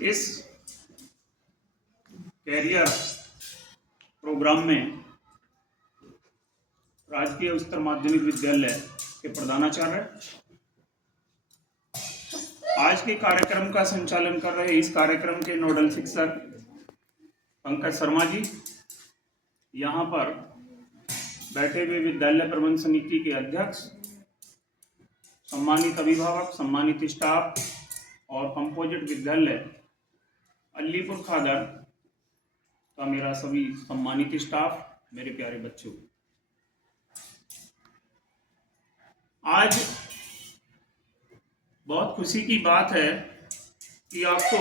इस career programme में राजकीय उच्चतर माध्यमिक विद्यालय के प्रधानाचार्य आज के कार्यक्रम का संचालन कर रहे इस कार्यक्रम के नोडल शिक्षक पंकज शर्मा जी, यहाँ पर बैठे हुए विद्यालय प्रबंध समिति के अध्यक्ष, सम्मानित अभिभावक, सम्मानित स्टाफ और कंपोजिट विद्यालय अलीपुर खादर का मेरा सभी सम्मानित स्टाफ, मेरे प्यारे बच्चों, आज बहुत खुशी की बात है कि आपको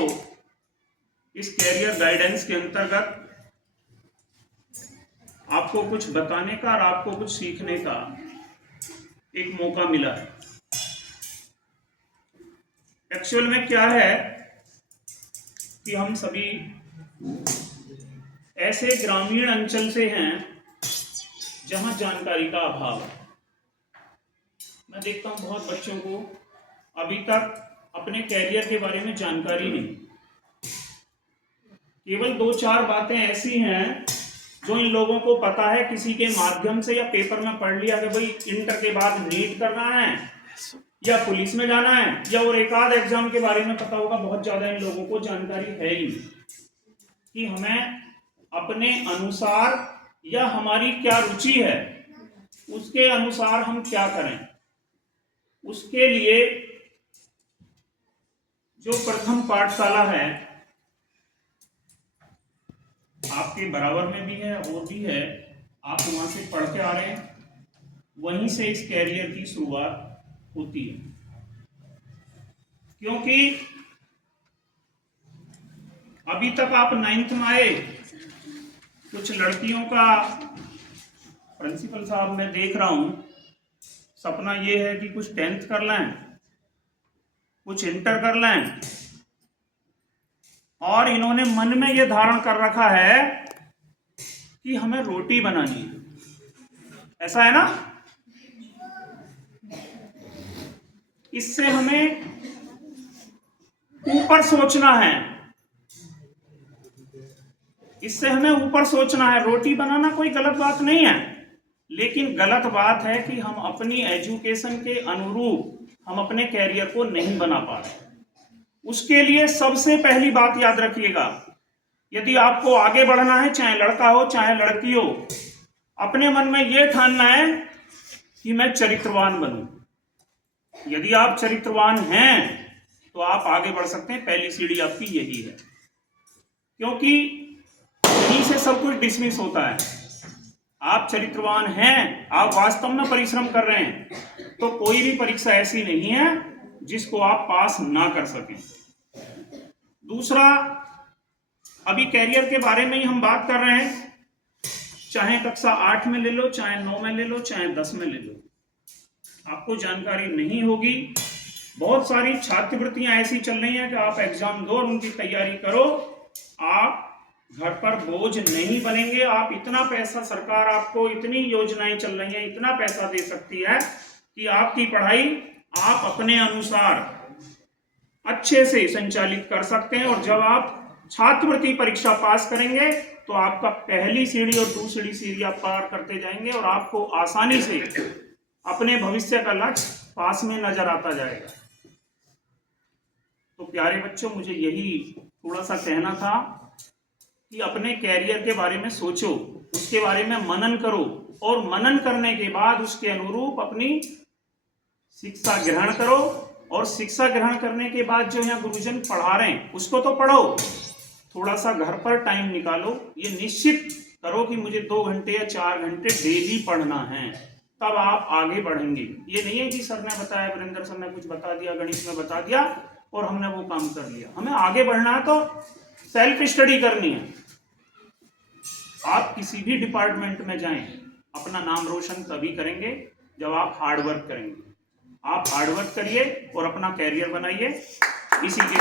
इस कैरियर गाइडेंस के अंतर्गत आपको कुछ बताने का और आपको कुछ सीखने का एक मौका मिला है। एक्चुअल में क्या है कि हम सभी ऐसे ग्रामीण अंचल से हैं जहां जानकारी का अभाव है। मैं देखता हूं बहुत बच्चों को अभी तक अपने कैरियर के बारे में जानकारी नहीं। केवल 2-4 बातें ऐसी हैं जो इन लोगों को पता है, किसी के माध्यम से या पेपर में पढ़ लिया कि भाई इंटर के बाद नीट करना है या पुलिस में जाना है, या और एक आध एग्जाम के बारे में पता होगा। बहुत ज्यादा इन लोगों को जानकारी है ही कि हमें अपने अनुसार या हमारी क्या रुचि है उसके अनुसार हम क्या करें। उसके लिए जो प्रथम पाठशाला है आपके बराबर में भी है और भी है, आप वहां से पढ़ के आ रहे हैं, वहीं से इस कैरियर की शुरुआत होती है। क्योंकि अभी तक आप 9th में आए, कुछ लड़कियों का प्रिंसिपल साहब मैं देख रहा हूं, सपना ये है कि कुछ 10th कर लें, कुछ इंटर कर लें, और इन्होंने मन में ये धारण कर रखा है कि हमें रोटी बनानी है। ऐसा है ना? इससे हमें ऊपर सोचना है, इससे हमें ऊपर सोचना है। रोटी बनाना कोई गलत बात नहीं है, लेकिन गलत बात है कि हम अपनी एजुकेशन के अनुरूप हम अपने कैरियर को नहीं बना पा रहे। उसके लिए सबसे पहली बात याद रखिएगा, यदि आपको आगे बढ़ना है, चाहे लड़का हो चाहे लड़की हो, अपने मन में यह ठानना है कि मैं चरित्रवान बनूं। यदि आप चरित्रवान हैं तो आप आगे बढ़ सकते हैं। पहली सीढ़ी आपकी यही है, क्योंकि यहीं से सब कुछ डिसमिस होता है। आप चरित्रवान हैं, आप वास्तव में परिश्रम कर रहे हैं, तो कोई भी परीक्षा ऐसी नहीं है जिसको आप पास ना कर सकें। दूसरा, अभी कैरियर के बारे में ही हम बात कर रहे हैं, चाहे कक्षा 8 में ले लो, चाहे 9 में ले लो, चाहे 10 में ले लो, आपको जानकारी नहीं होगी। बहुत सारी छात्रवृत्तियां ऐसी चल रही हैं कि आप एग्जाम दो और उनकी तैयारी करो, आप घर पर बोझ नहीं बनेंगे। आप इतना पैसा, सरकार आपको इतनी योजनाएं चल रही हैं, इतना पैसा दे सकती है कि आपकी पढ़ाई आप अपने अनुसार अच्छे से संचालित कर सकते हैं। और जब आप छात्रवृत्ति परीक्षा पास करेंगे तो आपका पहली सीढ़ी और दूसरी सीढ़ी आप पार करते जाएंगे और आपको आसानी से अपने भविष्य का लक्ष्य पास में नजर आता जाएगा। तो प्यारे बच्चों, मुझे यही थोड़ा सा कहना था कि अपने कैरियर के बारे में सोचो, उसके बारे में मनन करो, और मनन करने के बाद उसके अनुरूप अपनी शिक्षा ग्रहण करो। और शिक्षा ग्रहण करने के बाद जो यहाँ गुरुजन पढ़ा रहे हैं उसको तो पढ़ो, थोड़ा सा घर पर टाइम निकालो। ये निश्चित करो कि मुझे 2 घंटे या 4 घंटे डेली पढ़ना है, तब आप आगे बढ़ेंगे। ये नहीं है कि सर ने बताया, वीरेंद्र सर ने कुछ बता दिया, गणित में बता दिया और हमने वो काम कर लिया। हमें आगे बढ़ना है तो सेल्फ स्टडी करनी है। आप किसी भी डिपार्टमेंट में जाएं, अपना नाम रोशन तभी करेंगे जब आप हार्ड वर्क करेंगे। आप हार्ड वर्क करिए और अपना कैरियर बनाइए। इसी के